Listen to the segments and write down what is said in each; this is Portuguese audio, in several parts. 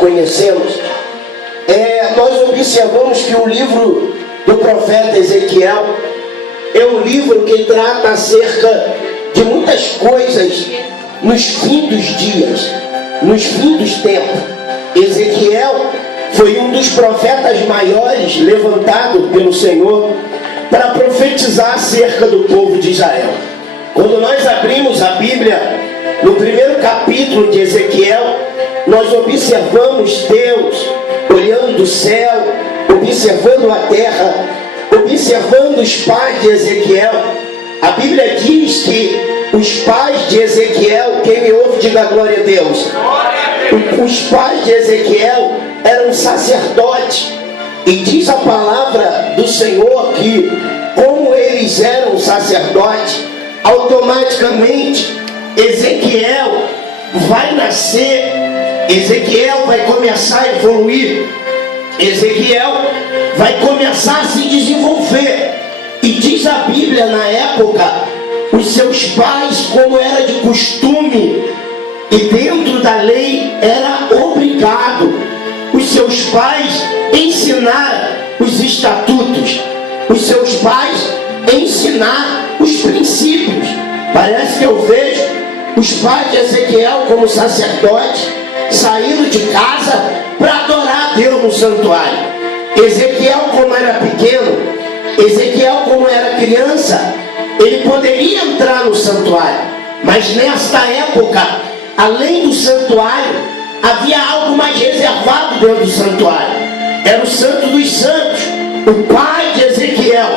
conhecemos, nós observamos que o livro do profeta Ezequiel é um livro que trata acerca de muitas coisas nos fins dos dias, nos fins dos tempos. Ezequiel foi um dos profetas maiores levantado pelo Senhor para profetizar acerca do povo de Israel. Quando nós abrimos a Bíblia, no primeiro capítulo de Ezequiel, nós observamos Deus olhando do céu, observando a terra, observando os pais de Ezequiel. A Bíblia diz que os pais de Ezequiel, quem me ouve diga glória a Deus. Os pais de Ezequiel eram sacerdotes, e diz a palavra do Senhor que, como eles eram sacerdotes, automaticamente Ezequiel vai nascer, Ezequiel vai começar a evoluir, Ezequiel vai começar a se desenvolver. E diz a Bíblia, na época, os seus pais, como era de costume e dentro da lei, era obrigado os seus pais ensinaram os estatutos, os seus pais ensinaram os princípios. Parece que eu vejo os pais de Ezequiel como sacerdotes saindo de casa para adorar a Deus no santuário. Ezequiel, como era pequeno, Ezequiel, como era criança, ele poderia entrar no santuário, mas nesta época, além do santuário, havia algo mais reservado dentro do santuário. Era o Santo dos Santos. O pai de Ezequiel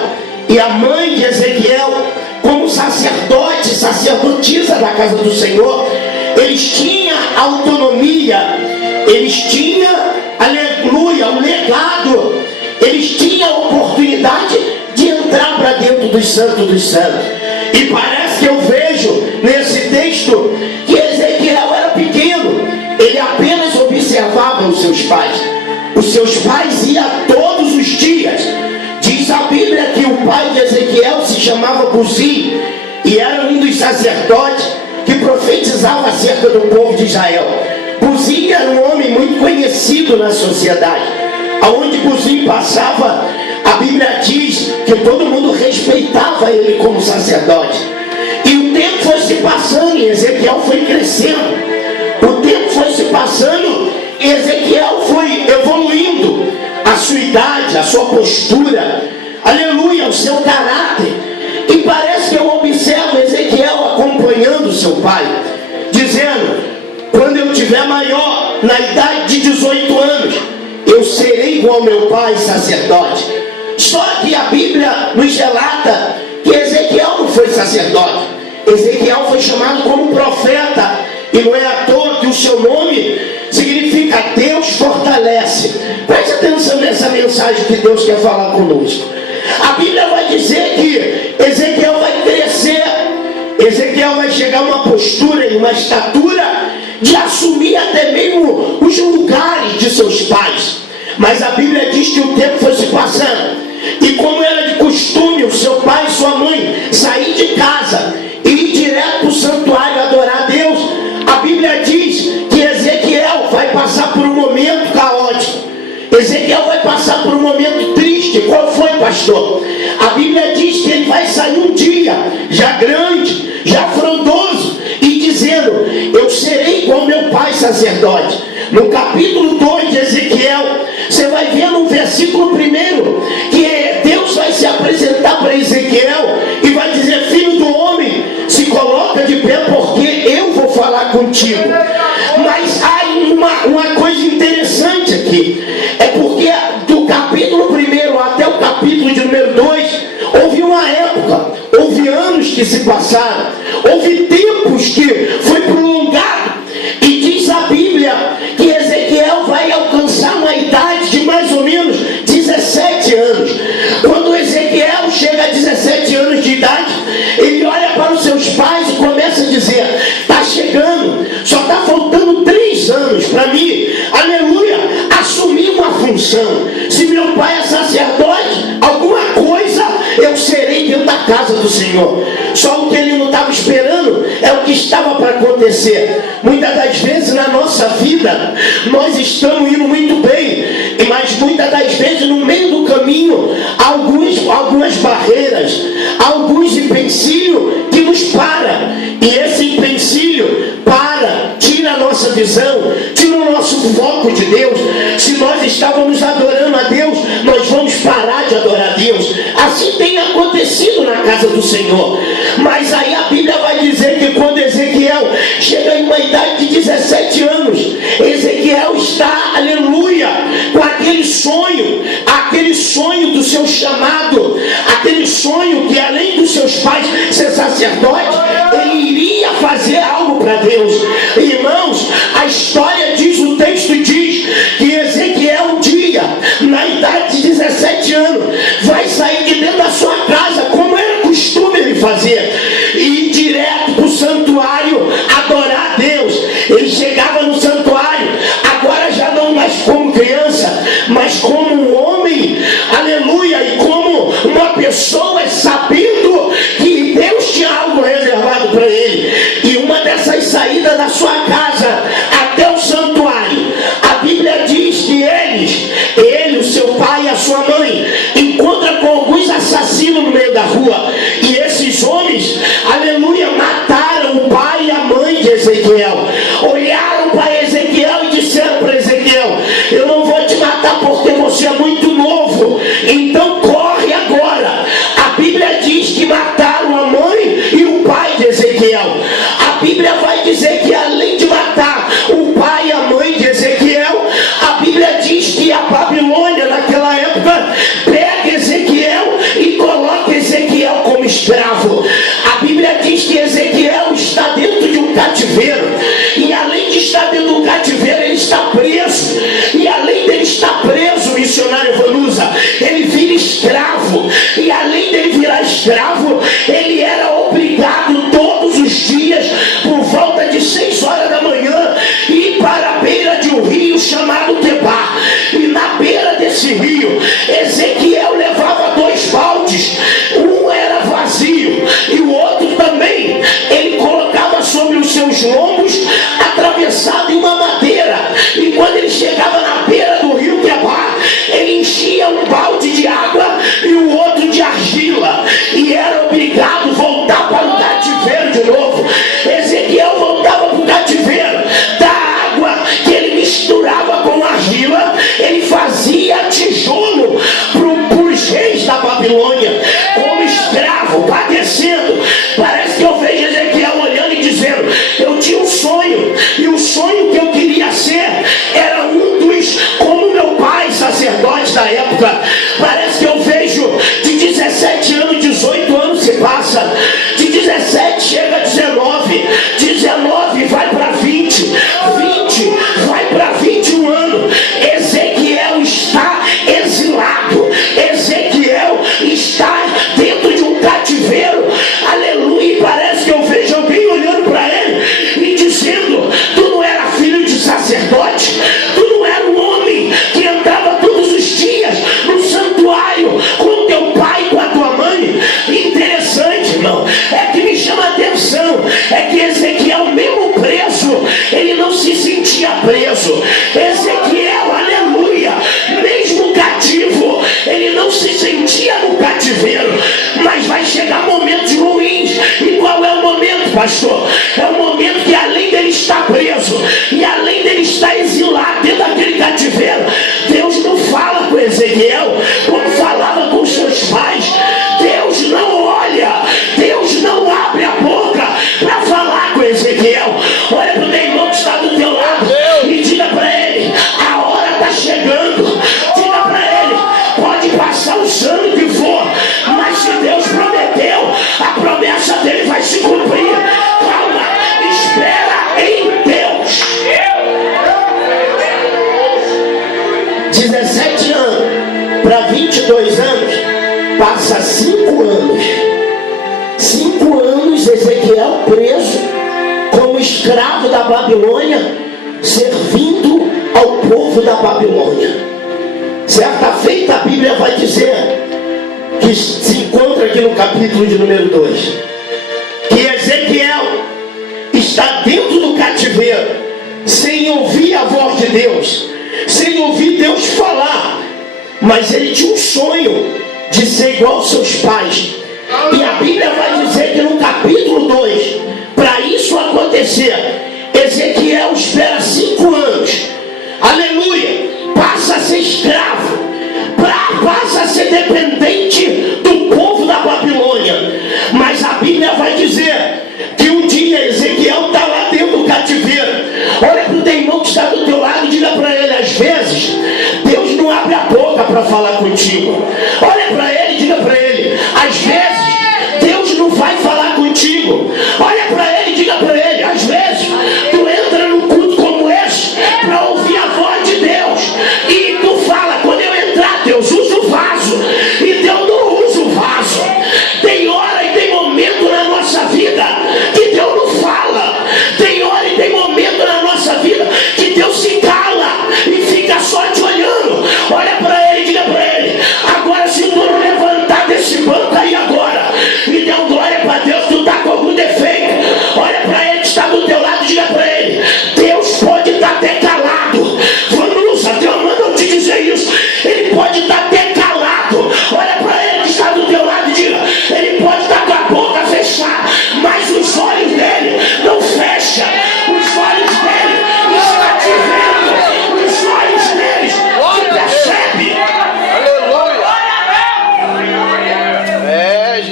e a mãe de Ezequiel, como sacerdote, sacerdotisa da casa do Senhor, eles tinham autonomia, eles tinham, aleluia, o legado, eles tinham a oportunidade de entrar para dentro dos Santos dos Santos. E parece que eu vejo nesse texto que Ezequiel era pequeno, ele apenas observava os seus pais. Os seus pais iam todos os dias. Diz a Bíblia que o pai de Ezequiel se chamava Buzi, e era um dos sacerdotes que profetizava acerca do povo de Israel. Buzi era um homem muito conhecido na sociedade. Aonde Buzi passava, a Bíblia diz que todo mundo respeitava ele como sacerdote. E o tempo foi se passando e Ezequiel foi crescendo. O tempo foi se passando e Ezequiel foi evoluindo a sua idade, a sua postura, aleluia, o seu caráter. E parece que eu observo Ezequiel acompanhando seu pai, dizendo: quando eu tiver maior, na idade de 18 anos, eu serei igual ao meu pai sacerdote. Só que a Bíblia nos relata que Ezequiel não foi sacerdote. Ezequiel foi chamado como profeta, e não é à toa que o seu nome significa Deus fortalece. Preste atenção nessa mensagem que Deus quer falar conosco. A Bíblia vai dizer que Ezequiel vai crescer, Ezequiel vai chegar a uma postura e uma estatura de assumir até mesmo os lugares de seus pais. Mas a Bíblia diz que o tempo foi se passando, e como era de costume o seu pai e sua mãe sair de casa e ir direto para o santuário adorar a Deus, a Bíblia diz que Ezequiel vai passar por um momento caótico. Ezequiel vai passar por um momento triste. Qual foi, pastor? A Bíblia diz que ele vai sair um dia, já grande, já frondoso, e dizendo: eu serei igual meu pai sacerdote. No capítulo 2 de Ezequiel, você vai ver no versículo 1 que Deus vai se apresentar para Ezequiel e vai dizer: filho do homem, se coloca de pé, porque eu vou falar contigo. Mas há uma coisa interessante aqui, é porque do capítulo 1 até o capítulo de número 2, houve uma época, houve anos que se passaram, houve tempos que foi prolongado, e diz a Bíblia que Ezequiel vai alcançar uma idade de mais ou menos 17 anos. Quando Ezequiel chega a 17 anos de idade, ele olha para os seus pais e começa a dizer: está chegando, só está faltando 3 anos para mim, aleluia, assumir uma função. Se meu pai é sacerdote, alguma coisa eu serei dentro da casa do Senhor. Só o que ele não estava esperando é o que estava para acontecer. Muitas das vezes na nossa vida nós estamos indo muito bem, mas muitas das vezes no meio do caminho algumas barreiras, alguns empecilhos que nos param, e esse empecilho tira a nossa visão, tira o nosso foco de Deus. Se nós estávamos adorando a Deus, nós vamos parar de adorar a Deus. Assim tem acontecido na casa do Senhor. Mas aí a Bíblia vai dizer que quando Ezequiel chega em uma idade de 17 anos, Ezequiel está, aleluia, com aquele sonho do seu chamado, aquele sonho que além dos seus pais ser sacerdote, ele iria fazer algo para Deus. Irmãos, a história diz, o texto diz que Ezequiel um dia, na idade de 17 anos, vai sair de dentro da sua casa, como era costume ele fazer, e ir direto para o santuário adorar a Deus. Ele chegava no santuário, agora já não mais como criança, mas como um homem, aleluia, e como uma pessoa sabendo que Deus tinha algo reservado para ele. E uma dessas saídas da sua casa até o santuário, a Bíblia diz que ele, o seu pai e a sua mãe, encontra com alguns assassinos no meio da rua, e esses homens, aleluia, mataram o pai e a mãe de Ezequiel. Olharam para Ezequiel e disseram para Ezequiel: eu não vou te matar porque você é muito novo, então corre agora. A Bíblia diz que mataram a mãe e o pai de Ezequiel. A Bíblia vai dizer que além de matar o pai e a mãe de Ezequiel, a Bíblia diz que a Babilônia naquela época pega Ezequiel e coloca Ezequiel como escravo. A Bíblia diz que Ezequiel está dentro de um cativeiro, e além de estar dentro de um cativeiro, ele está preso, e além dele estar preso, missionário Vanusa, ele vira escravo, e além dele virar escravo, ele era obrigado todos os dias, por volta de 6 horas da manhã, ir para a beira de um rio chamado Quebar. E na beira desse rio, Ezequiel levava 2 baldes, um era vazio e o outro também, ele colocava sobre os seus lombos, atravessado em uma madeira, e quando ele chegava na beira do rio Quebar, ele enchia um balde de água e o outro de argila, e era obrigado a voltar para o cativeiro de novo. Ezequiel voltava para o cativeiro, da água que ele misturava com argila, ele fazia tijolo para os reis da Babilônia, como escravo, padecendo. Parece que eu vejo Ezequiel olhando e dizendo: eu tinha um sonho, e o sonho que eu queria ser era um dos, como meu pai, sacerdote da época. Parece que eu vejo de 17 anos, 18 anos se passa, de 17 chega a 19, 19 vai para 20, 20 vai para 21 anos. Ezequiel está exilado, Ezequiel está dentro de um cativeiro, aleluia. E parece que eu vejo alguém olhando para ele e dizendo: tu não era filho de sacerdote, tu não era um homem que andava todos os dias no santuário com teu pai e com a tua mãe. Interessante, irmão, é que me chama a atenção, é que Ezequiel, mesmo preso, ele não se sentia preso. Ezequiel, aleluia, mesmo cativo, ele não se sentia no cativeiro. Mas vai chegar momentos ruins. E qual é o momento, pastor? É o momento que além dele estar preso, e além dele estar exilado dentro daquele cativeiro, Deus não fala com Ezequiel como falava com seus pais. Deus não olha, Deus não abre a boca para falar com Ezequiel. Olha para o teu irmão que está do teu lado e diga para ele: a hora está chegando. Diga para ele: pode passar os anos que for, mas se Deus prometeu, a promessa dele vai se cumprir. Calma, espera em Deus. 17 anos para 22 anos, passa 5 anos. 5 anos Ezequiel preso como escravo da Babilônia, servindo ao povo da Babilônia. Certa feita a Bíblia vai dizer, que se encontra aqui no capítulo de número 2, que Ezequiel a voz de Deus, sem ouvir Deus falar. Mas ele tinha um sonho de ser igual aos seus pais. E a Bíblia vai dizer que no capítulo 2, para isso acontecer, Ezequiel espera 5 anos. Aleluia! Passa a ser escravo, passa a ser dependente do povo da Babilônia. Mas a Bíblia vai dizer que um dia Ezequiel está lá dentro do cativeiro. Olha para o teu irmão que está do teu lado e diga para ele: às vezes Deus não abre a boca para falar contigo. Olha para ele e diga para ele: às vezes Deus não vai falar contigo. Olha para ele e diga para ele: às vezes tu entra num culto como esse para ouvir a voz de Deus e tu fala: quando eu entrar, Deus, usa o vaso. E Deus não usa o vaso. Tem hora e tem momento na nossa vida que Deus não fala. Tem hora e tem momento na nossa vida que Deus se cala e fica só te olhando. Olha para ele e diga para ele: agora se tu não levantar desse banco aí agora e der glória para Deus, tu está com algum defeito. Olha para ele que está do teu lado e diga para ele: Deus pode estar até calado. Vanusa, Deus mandou te dizer isso. Ele pode estar até calado. Olha para ele que está do teu lado e diga: ele pode estar com a boca fechada, mas os olhos dele não fecham. Os olhos dele estão te vendo. Os olhos dele te percebem.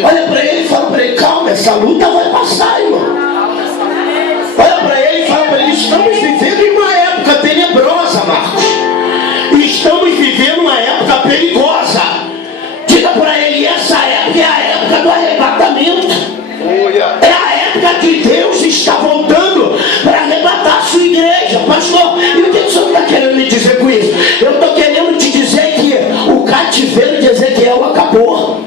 Olha para ele e fala para ele: calma, essa luta vai passar, irmão. Olha para ele e fala para ele: estamos vivendo em uma época tenebrosa, Marcos. Estamos vivendo uma época perigosa. Diga para ele: essa época é a época do arrebatamento. É a época que Deus está voltando para arrebatar a sua igreja. Pastor, e o que o senhor está querendo me dizer com isso? Eu estou querendo te dizer que o cativeiro de Ezequiel acabou.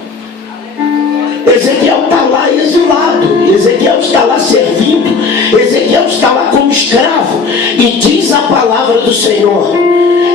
Ezequiel está lá exilado. Ezequiel está lá servindo. Ezequiel está lá como escravo. E diz a palavra do Senhor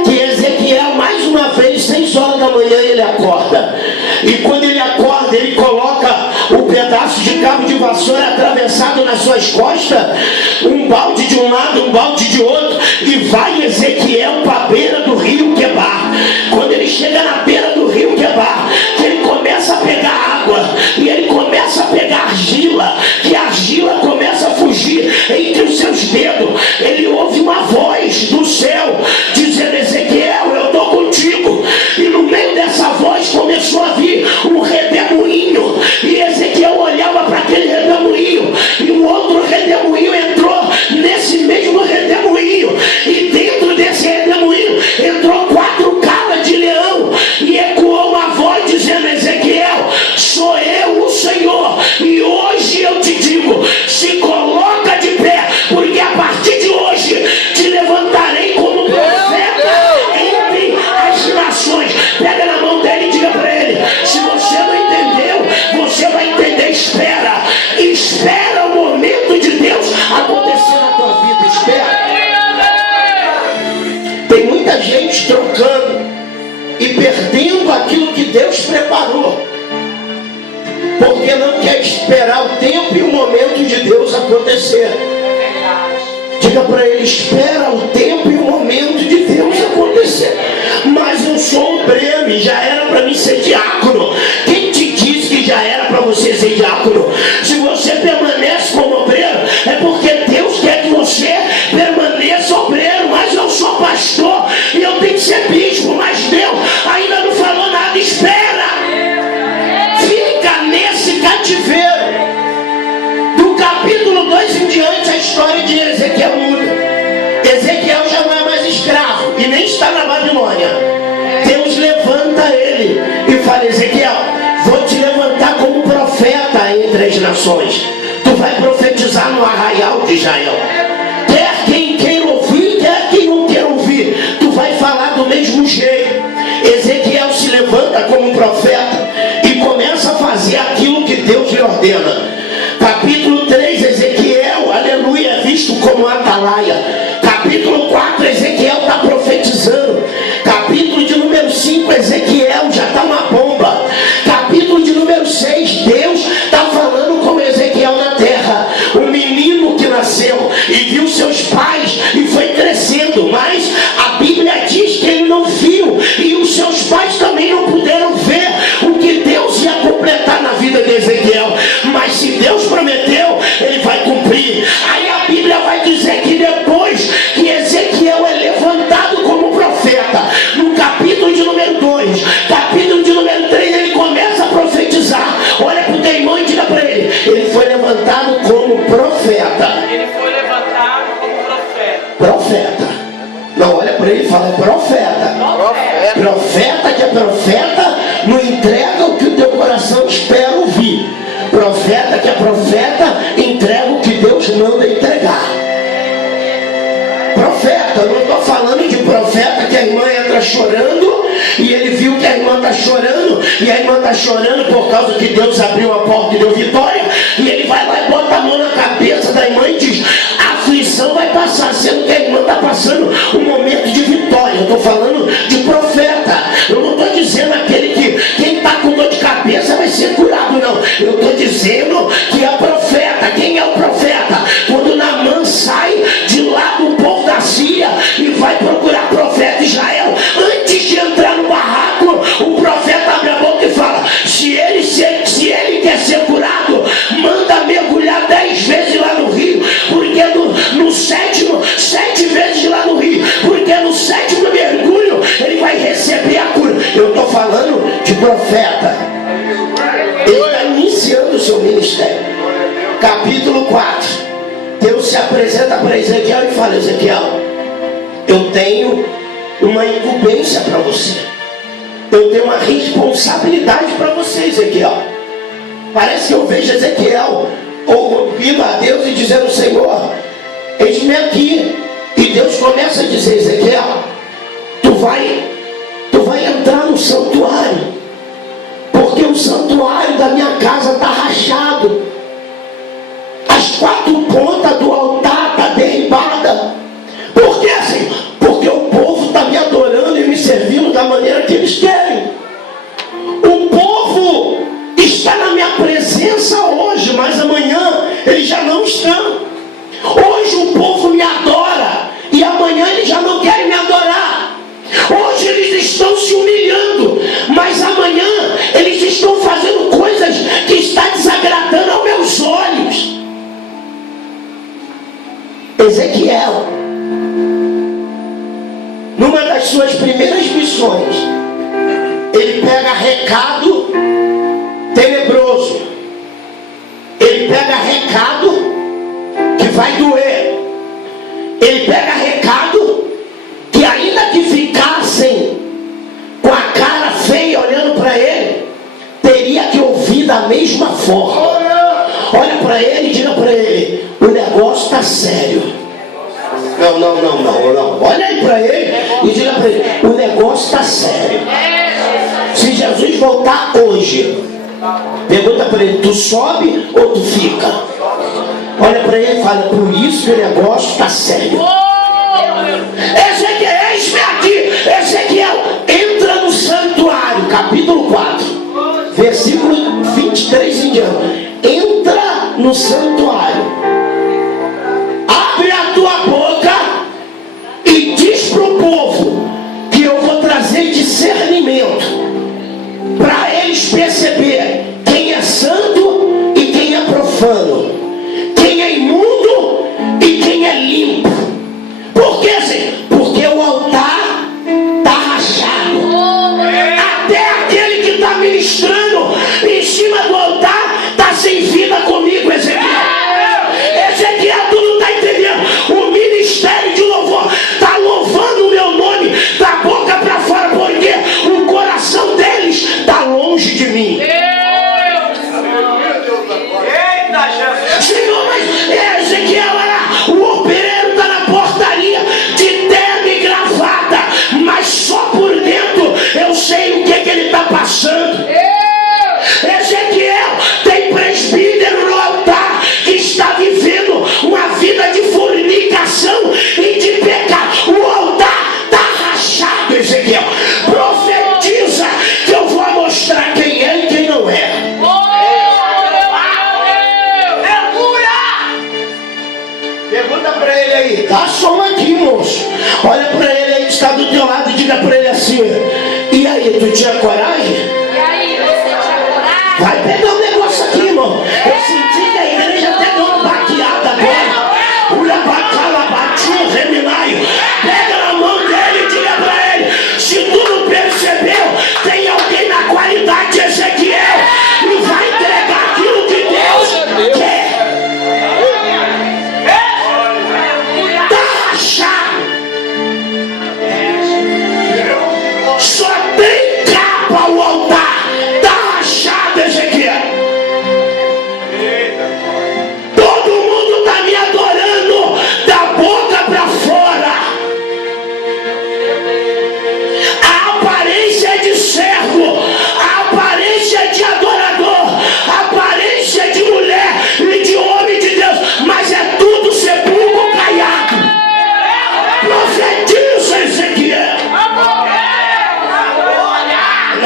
que Ezequiel, mais uma vez, 6 horas da manhã, ele acorda. E quando ele acorda, ele coloca um pedaço de cabo de vassoura atravessado nas suas costas, um balde de um lado, um balde de outro, e vai Ezequiel para a beira do rio Quebar. Quando ele chega na beira do rio Quebar, ele começa a pegar água, e ele começa a pegar argila, e a argila começa a fugir entre os seus dedos. Ele ouve uma voz do céu dizendo: Ezequiel, eu estou contigo. E no meio dessa voz começou a vir um redemoinho, e Ezequiel olhava para aquele redemoinho, e um outro redemoinho entrou nesse mesmo redemoinho, e dentro desse redemoinho entrou 4 caras de leão, e ecoou uma voz dizendo: Ezequiel, sou eu o Senhor, e hoje eu te digo, se coloca de pé, porque a partir de hoje te levantarei como profeta entre as nações. Pega na mão dele e diga para ele: se você não entendeu, você vai entender. Espera o momento de Deus acontecer na tua vida. Espera. Tem muita gente trocando e perdendo aquilo que Deus preparou, porque não quer esperar o tempo e o momento de Deus acontecer. Diga para ele: espera o tempo e o momento de Deus acontecer. Mas eu sou obreiro e já era para mim ser diácono. Quem te disse que já era para você ser diácono? Se você permanece como obreiro, é porque Deus quer que você permaneça obreiro. Mas eu sou pastor e eu tenho que ser bispo, mas Deus ainda não falou nada. Espera. Fica nesse cativeiro. Do capítulo 2 em diante, a história de Ezequiel muda. Ezequiel já não é mais escravo e nem está na Babilônia. Deus levanta ele e fala: Ezequiel, vou te levantar como profeta entre as nações. Tu vai profetizar no arraial de Israel. Quer quem queira ouvir, quer quem não queira ouvir, tu vai falar do mesmo jeito. Ezequiel se levanta como profeta e começa a fazer aquilo que Deus lhe ordena. Capítulo 3, Ezequiel, aleluia, é visto como atalaia. Capítulo 4, Ezequiel está profetizando. Capítulo de número 5, Ezequiel já está uma bomba. Capítulo de número 6, Deus está falando com Ezequiel na terra. Um menino que nasceu e viu seus pais e foi crescendo, mas fala, é profeta. Profeta que é profeta não entrega o que o teu coração espera ouvir. Profeta que é profeta entrega o que Deus manda entregar. Profeta, eu não estou falando de profeta que a irmã entra chorando e ele viu que a irmã está chorando e a irmã está chorando por causa que Deus abriu a porta e deu vitória, e ele vai lá e bota a mão na cabeça da irmã e diz: a aflição vai passar, sendo que a irmã está passando um momento de vitória. Eu estou falando de profeta. Eu não estou dizendo aquele que quem está com dor de cabeça vai ser curado, não. Eu estou dizendo que é profeta. Quem é o profeta? Quando Naamã sai de lá do povo da Síria e vai procurar profeta Israel, antes de entrar no barraco, o profeta abre a boca e fala: se ele quer ser curado, manda mergulhar 10 vezes lá no rio, porque no sétimo, 7 vezes lá no rio, porque no 7º mergulho ele vai receber a cura. Eu estou falando de profeta. Ele está iniciando o seu ministério. Capítulo 4. Deus se apresenta para Ezequiel e fala: Ezequiel, eu tenho uma incumbência para você. Eu tenho uma responsabilidade para você, Ezequiel. Parece que eu vejo Ezequiel ouvindo a Deus e dizendo: Senhor, eis-me aqui. E Deus começa a dizer: Ezequiel, tu vai entrar no santuário, porque o santuário da minha casa está rachado. As 4 pontas do altar estão derribadas. Por quê, Senhor? Porque o povo está me adorando e me servindo da maneira que eles querem. O povo está na minha presença hoje, mas amanhã eles já não estão. Hoje o povo me adora e amanhã eles já não querem me adorar. Hoje eles estão se humilhando, mas amanhã eles estão fazendo coisas que estão desagradando aos meus olhos. Ezequiel, numa das suas primeiras missões, ele pega recado tenebroso, ele pega recado que vai doer, ele pega recado que, ainda que ficassem com a cara feia olhando para ele, teria que ouvir da mesma forma. Olha para ele e diga para ele: o negócio está sério. Não. Olha aí para ele e diga para ele: o negócio está sério. Se Jesus voltar hoje, pergunta para ele: tu sobe ou tu fica? Olha para ele e fala: por isso que o negócio está sério. Ezequiel, eis-me aqui. Ezequiel entra no santuário, capítulo 4, versículo 23 em diante. Entra no santuário, abre a tua boca e diz para o povo que eu vou trazer discernimento para eles perceber quem é santo e quem é profano, quem é imundo e quem é limpo. Por quê, Senhor? Porque o altar está rachado. Até aquele que está ministrando em cima do altar está sem vida comigo, Ezequiel. Ezequiel, tu não está entendendo. O ministério de louvor está louvando o meu nome da boca para fora, porque o coração deles está longe de mim. Senhor, mas Ezequiel era o opereiro, está na portaria de terno e gravata, mas só por dentro eu sei o que ele está passando. Ezequiel tem presbítero no altar que está vivendo uma vida de fornicação e de pecado. O altar está rachado, Ezequiel. Profetiza que eu vou mostrar quem é e quem não é. Pergunta para ele aí: dá som aqui, moço. Olha para ele aí que está do teu lado e diga para ele assim: e aí, tu tinha coragem? Vai pegar um negócio aqui, irmão. Eu senti que a igreja até deu uma baqueada agora. Ula bacala, batiu, reminaio. Pega na mão dele e diga pra ele: se tu não percebeu, tem alguém na qualidade de Ezequiel e vai entregar aquilo que Deus quer. Tá rachado.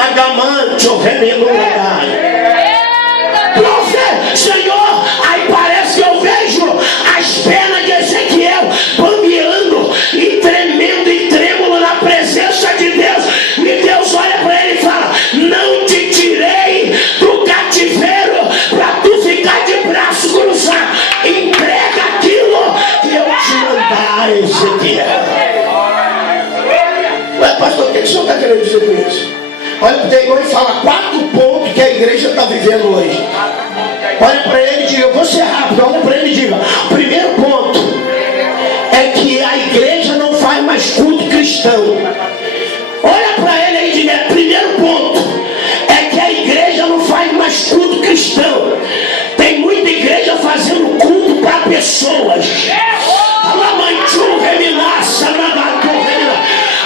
Agamante, o remenudai. Senhor, aí parece que eu vejo as pernas de Ezequiel bambeando e tremendo e trêmulo na presença de Deus. E Deus olha para ele e fala: não te tirei do cativeiro para tu ficar de braço cruzado. Entrega aquilo que eu te mandar, Ezequiel. Ué, pastor, o que o senhor está querendo dizer com isso? Olha para o teu irmão e fala 4 pontos que a igreja está vivendo hoje. Olha para ele e diga, eu vou ser rápido, olha para ele e diga: o primeiro ponto é que a igreja não faz mais culto cristão. Olha para ele aí e diga, primeiro ponto é que a igreja não faz mais culto cristão. Tem muita igreja fazendo culto para pessoas.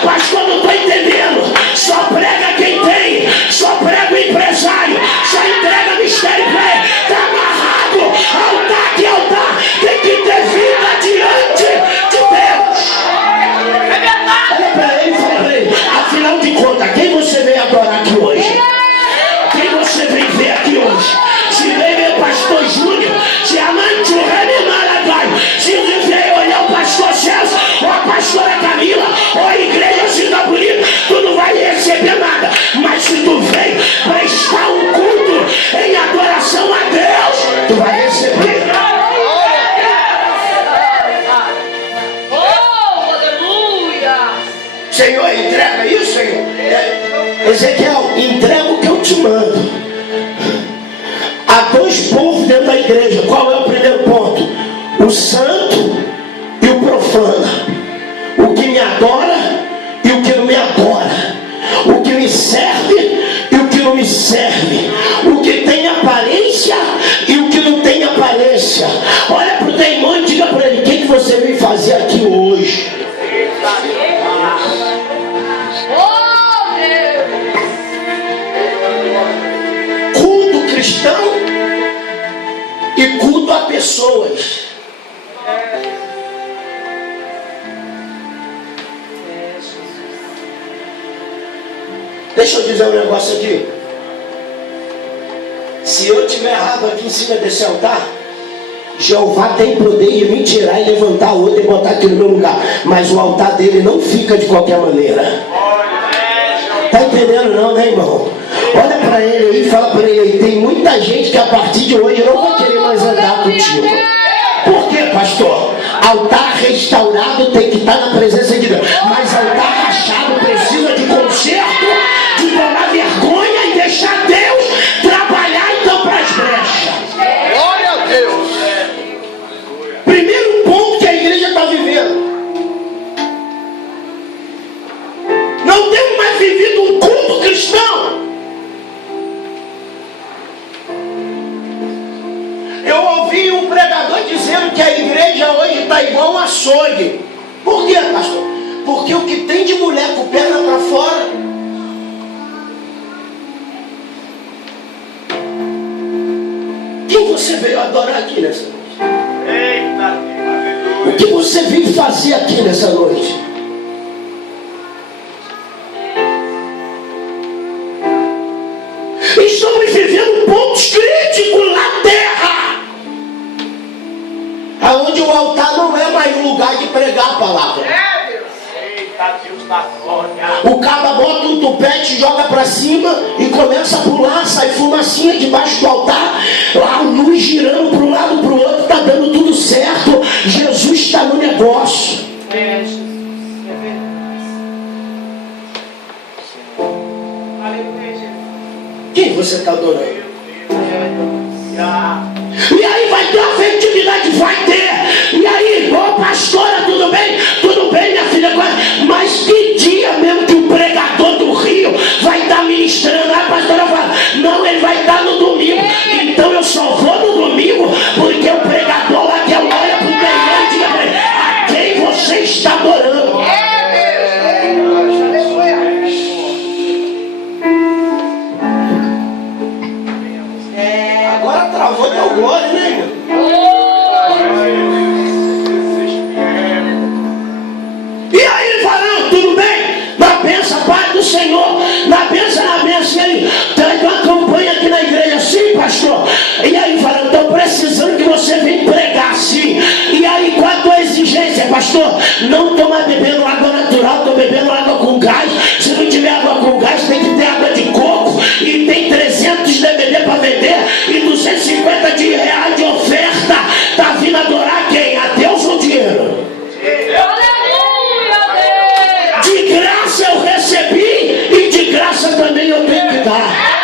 Pastor, não estou entendendo. Só prega quem tem, só prega o empresário, só entrega mistério para ele. Está amarrado, altar que altar, tem que ter vida diante de Deus. É verdade. Olha para ele e fala para ele: afinal de contas, quem você veio adorar aqui hoje? Quem você veio ver aqui hoje? Se veio ver o pastor Júnior, se amante o Renan, se veio olhar o pastor César ou a pastora Camila ou a igreja Cidade Bonita, tu não vai receber nada. Mas se tu vem prestar um culto em adoração a Deus, tu vai receber. Oh, aleluia! Senhor, entrega isso, Senhor. Ezequiel, entrega o que eu te mando. Há 2 povos dentro da igreja. Qual é o primeiro ponto? O santo e o profano. O que me adora e o que não me adora. O que me serve e o que não me serve. O que tem aparência e o que não tem aparência. Olha para o teu irmão e diga para ele: o que você veio fazer aqui hoje? Oh, Deus! Culto cristão e culto a pessoas. Deixa eu dizer um negócio aqui. Se eu tiver errado aqui em cima desse altar, Jeová tem poder de me tirar e levantar outro e botar aqui no meu lugar. Mas o altar dele não fica de qualquer maneira. Tá entendendo não, né, irmão? Olha para ele aí e fala para ele aí: tem muita gente que a partir de hoje não vai querer mais andar contigo. Por quê, pastor? Altar restaurado tem que estar na presença de Deus. Mas altar rachado precisa de conserto, de tomar vergonha e deixar Deus trabalhar e tampar as brechas. Glória a Deus. Primeiro ponto que a igreja está vivendo. Não temos mais vivido um culto cristão. Eu ouvi um pregador dizendo que a igreja hoje está igual um açougue. Por quê, pastor? Porque o que tem de mulher com perna para fora. Quem você veio adorar aqui nessa noite? Eita, O que você veio fazer aqui nessa noite? Estamos vivendo pontos críticos na terra, aonde o altar não é mais um lugar de pregar a palavra. eita, Deus da glória. O caba bota um tupete, joga para cima e começa a pular, sai fumacinha debaixo do altar, a luz girando para um lado para o outro, está dando tudo certo. Jesus está no negócio. É, Jesus, é verdade. Aleluia, Jesus. Quem você está adorando? Aleluia. E aí vai ter afetividade? Vai ter. E aí, ô pastora, tudo bem? Tudo bem, minha filha. Mas que dia mesmo que o pregador do Rio vai estar ministrando? A pastora fala: não, ele vai estar no domingo. Então eu só vou no domingo porque o pregador lá que olha para o irmão e diga para ele: a quem você está adorando? Agora travou teu glória, né, irmão? E aí ele fala: tudo bem? Na bênção, Pai do Senhor, na bênção pastor, não toma bebendo água natural, estou bebendo água com gás. Se não tiver água com gás, tem que ter água de coco. E tem 300 DVD para vender e 250 de reais de oferta. Está vindo adorar quem? A Deus ou dinheiro? Aleluia, Deus. De graça eu recebi e de graça também eu tenho que dar.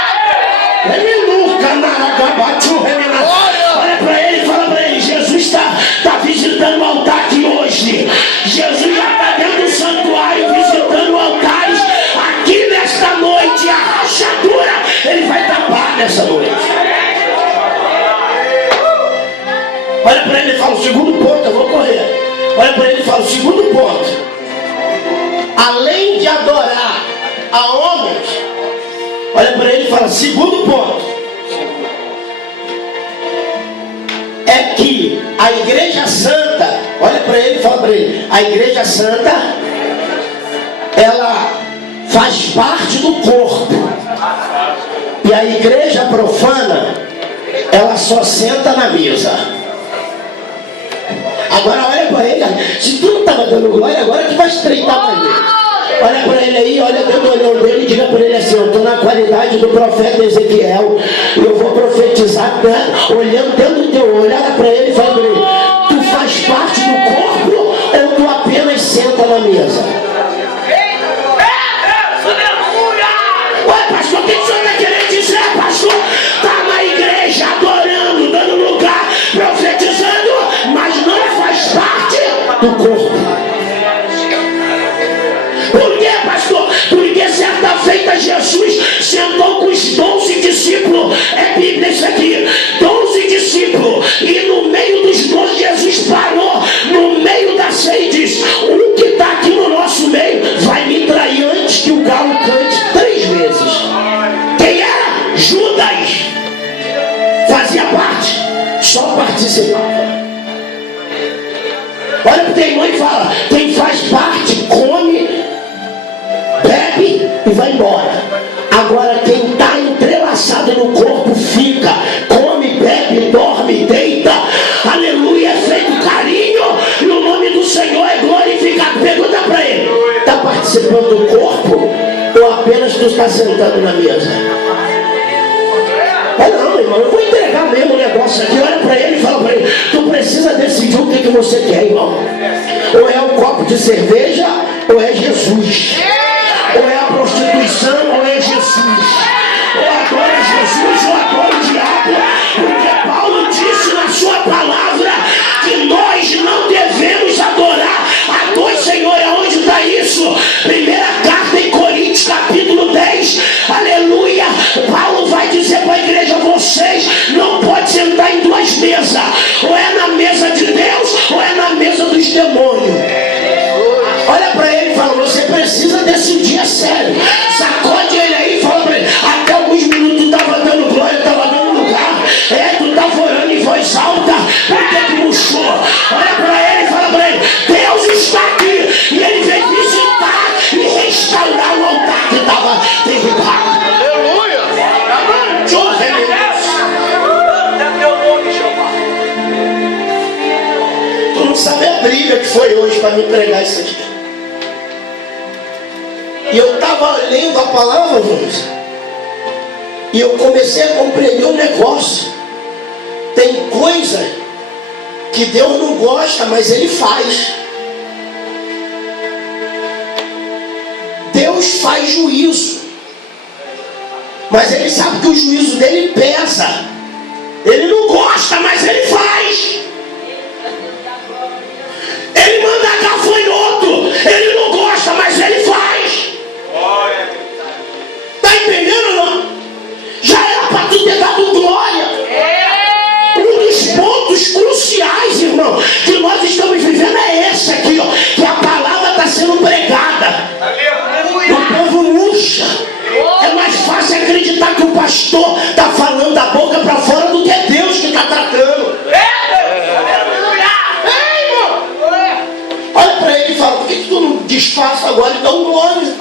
Olha para ele e fala para ele: Jesus está visitando o altar aqui hoje. Jesus já está dentro do santuário visitando altares aqui nesta noite. A rachadura ele vai tapar nessa noite. Olha para ele e fala: o segundo ponto, eu vou correr. Olha para ele e fala: o segundo ponto, além de adorar a homens, olha para ele e fala: segundo ponto, é que a igreja santa, olha para ele e fala para ele: a igreja santa, ela faz parte do corpo, e a igreja profana, ela só senta na mesa. Agora olha para ele: se tu não estava dando glória, agora que vai estreitar para ele. Olha para ele aí, olha dentro do olhão dele e diga para ele assim: eu estou na qualidade do profeta Ezequiel, eu vou profetizar, né? Olhando dentro do teu olho. Olha para ele e fala para ele: tu faz parte do corpo ou tu apenas senta na mesa? Ué, pastor, o que o senhor está querendo dizer, pastor? Está na igreja adorando, dando lugar, profetizando, mas não faz parte do corpo. Por quê, pastor? Porque certa feita Jesus sentou com os 12 discípulos. É Bíblia isso aqui: 12 discípulos. E no meio dos 12 Jesus parou no meio da ceia e disse: um que está aqui no nosso meio vai me trair antes que o galo cante 3 vezes. Quem era? Judas. Fazia parte, só participava. Olha para o teu irmão e fala: quem faz parte come, bebe e vai embora. Agora quem está entrelaçado no corpo fica, come, bebe, dorme, deita, aleluia, é feito carinho e o nome do Senhor é glorificado. Pergunta para ele: está participando do corpo ou apenas tu está sentando na mesa? Não, irmão, eu vou entregar mesmo o negócio aqui. Olha para ele e fala para ele: tu precisa decidir o que você quer, irmão. Ou é um copo de cerveja ou é Jesus. Ou é a prostituição ou é Jesus. Ou adora Jesus ou adora o diabo. Porque Paulo disse na sua palavra que nós não devemos adorar a dois senhores. Aonde está isso? Primeira carta em Coríntios capítulo 10. Aleluia. Paulo vai dizer para a igreja: vocês não podem sentar em 2 mesas. Ou é na mesa de Deus ou é na mesa dos demônios. Olha para ele e fala: você precisa decidir, é sério. Sacode ele aí e fala para ele: até alguns minutos tu estava dando glória, estava dando lugar. Tu estava orando em voz alta, porque tu murchou. Olha para ele e fala para ele: Deus está aqui e ele vem visitar e restaurar o altar que estava derribado. Aleluia! Tu não sabe a briga que foi hoje para me pregar isso aqui. E eu estava lendo a palavra, irmãos, e eu comecei a compreender um negócio. Tem coisa que Deus não gosta, mas Ele faz. Deus faz juízo, mas Ele sabe que o juízo dele pesa. Ele não gosta, mas Ele faz. Ele manda gafanhoto, Ele não gosta, mas Ele faz. Está entendendo ou não? Já era para tu ter dado glória. Um dos pontos cruciais, irmão, que nós estamos vivendo é esse aqui, ó, que a palavra está sendo pregada. O povo murcha. É mais fácil acreditar que o pastor está falando da boca para fora do que é Deus que está tratando. Olha para ele e fala: por que tu não disfarça agora e dá um glória?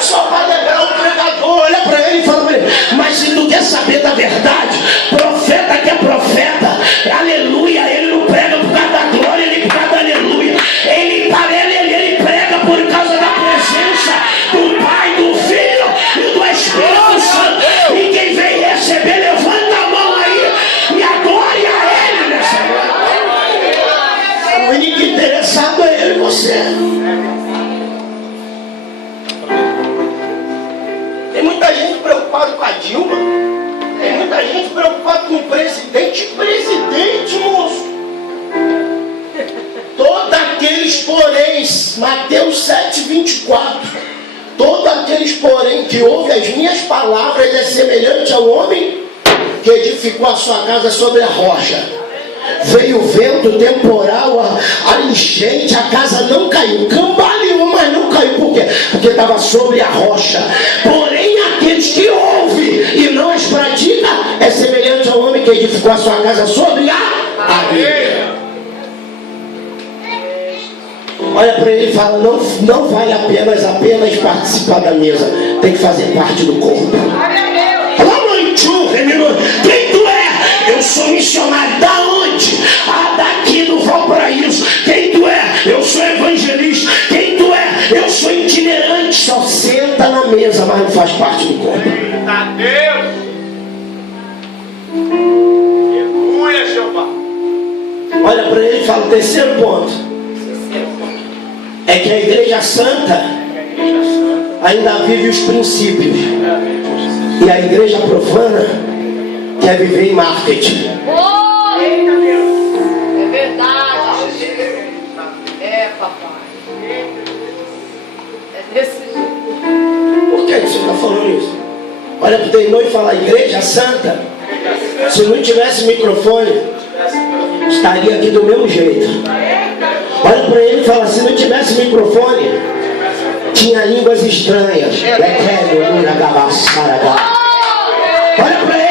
Só para lembrar o pregador. Olha para ele e fala para ele: mas se tu quer saber da verdade, profeta que é profeta, aleluia, ele não prega por causa da glória, ele muita gente preocupada com o presidente. Presidente, moço. Todos aqueles poréns, Mateus 7,24. Todos aqueles porém que ouve as minhas palavras é semelhante ao homem que edificou a sua casa sobre a rocha. Veio o vento temporal, a enchente, a casa não caiu, cambaleou, mas não caiu. Por quê? Porque estava sobre a rocha. Porém, aqueles que ouvem e não as praticam é semelhante ao homem que edificou a sua casa sobre a areia. Olha para ele e fala: não vale apenas participar da mesa, tem que fazer parte do corpo. Quem tu é? Eu sou missionário. Da onde? Daqui do Valparaíso. Quem tu é? Eu sou evangelista. Quem tu é? Eu sou itinerante. Só senta na mesa, mas não faz parte do corpo. Eita Deus! Aleluia, Jeová! Olha para ele e fala: terceiro ponto é que a igreja santa ainda vive os princípios, e a igreja profana quer viver em marketing. Oh, eita Deus. É verdade. É, papai. É desse jeito. Por que você está falando isso? Olha para o teu irmão e fala: a igreja santa, se não tivesse microfone, estaria aqui do mesmo jeito. Olha para ele e fala: se não tivesse microfone, tinha línguas estranhas. Olha para